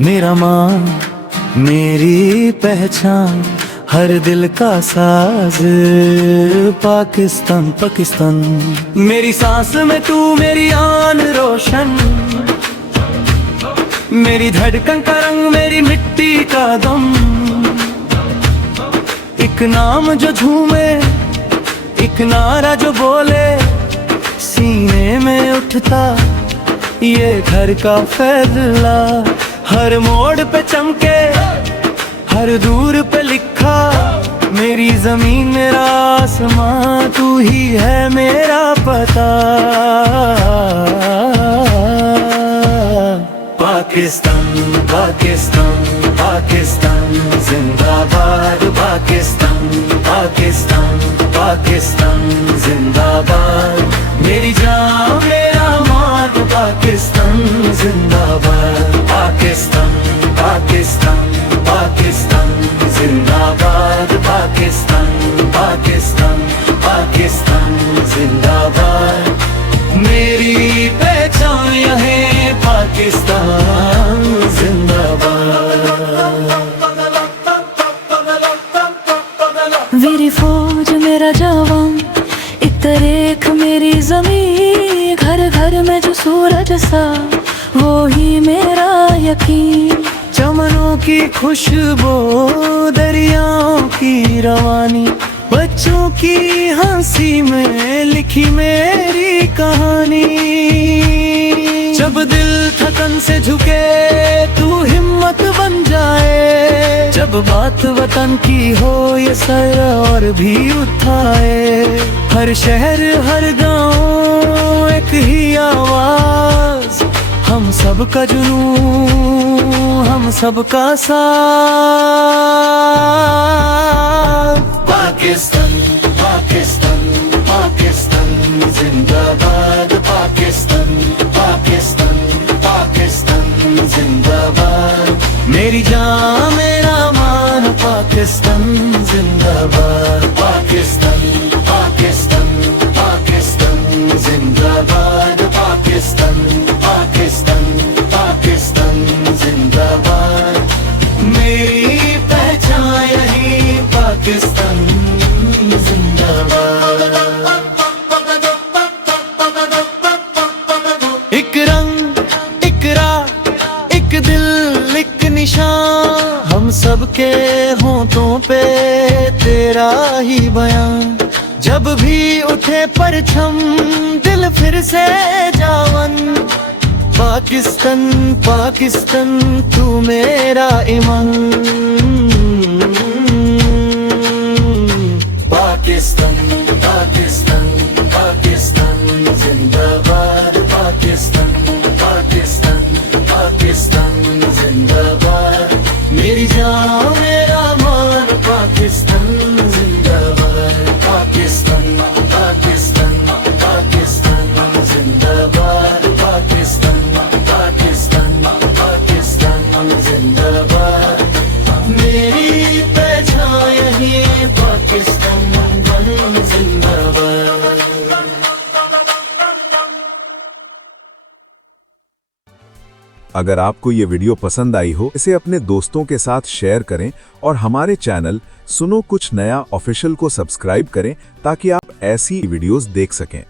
मेरा मान, मेरी पहचान, हर दिल का साज, पाकिस्तान पाकिस्तान। मेरी सांस में तू, मेरी आन रोशन, मेरी धड़कन का रंग, मेरी मिट्टी का दम। एक नाम जो झूमे, एक नारा जो बोले, सीने में उठता ये घर का फैसला। हर मोड़ पे चमके, हर दूर पे लिखा, मेरी जमीन मेरा आसमां, तू ही है मेरा पता। पाकिस्तान पाकिस्तान पाकिस्तान जिंदाबाद, पाकिस्तान पाकिस्तान पाकिस्तान जिंदाबाद। मेरी जान मेरा मान, पाकिस्तान जिंदाबाद, पाकिस्तान पाकिस्तान पाकिस्तान जिंदाबाद, पाकिस्तान पाकिस्तान पाकिस्तान जिंदाबाद। मेरी पहचान है पाकिस्तान जिंदाबाद। मेरी फौज मेरा जवान, एक तरीख मेरी जमीन, घर घर में जो सूरज सा, वो ही मेरा यकीन। चमनों की खुशबू, दरियाओं की रवानी, बच्चों की हंसी में लिखी मेरी कहानी। जब दिल थकन से झुके, तू हिम्मत बन जाए। जब बात वतन की हो, ये सर और भी उठाए। हर शहर हर गांव एक ही आवाज, हम सबका जुनून, हम सबका साथ। पाकिस्तान पाकिस्तान पाकिस्तान जिंदाबाद, पाकिस्तान पाकिस्तान पाकिस्तान जिंदाबाद। मेरी जान मेरा मान, पाकिस्तान जिंदाबाद, पाकिस्तान पाकिस्तान पाकिस्तान जिंदाबाद, पाकिस्तान पाकिस्तान पाकिस्तान जिंदाबाद। मेरी पहचान यही पाकिस्तान जिंदाबाद। एक रंग, एक राह, एक दिल, एक निशान, हम सबके होठों पे तेरा ही बयान। जब भी उठे परछम, दिल फिर से जावन। पाकिस्तान पाकिस्तान तू मेरा ईमान। पाकिस्तान पाकिस्तान पाकिस्तान जिंदाबाद, पाकिस्तान पाकिस्तान पाकिस्तान जिंदाबाद। मेरी जान मेरा मान, पाकिस्तान जिंदाबाद, पाकिस्तान पाकिस्तान पाकिस्तान जिंदाबाद, पाकिस्तान पाकिस्तान पाकिस्तान जिंदाबाद। मेरी पहचान यही पाकिस्तान जिंदाबाद। अगर आपको ये वीडियो पसंद आई हो, इसे अपने दोस्तों के साथ शेयर करें और हमारे चैनल सुनो कुछ नया ऑफिशियल को सब्सक्राइब करें ताकि आप ऐसी वीडियोस देख सकें।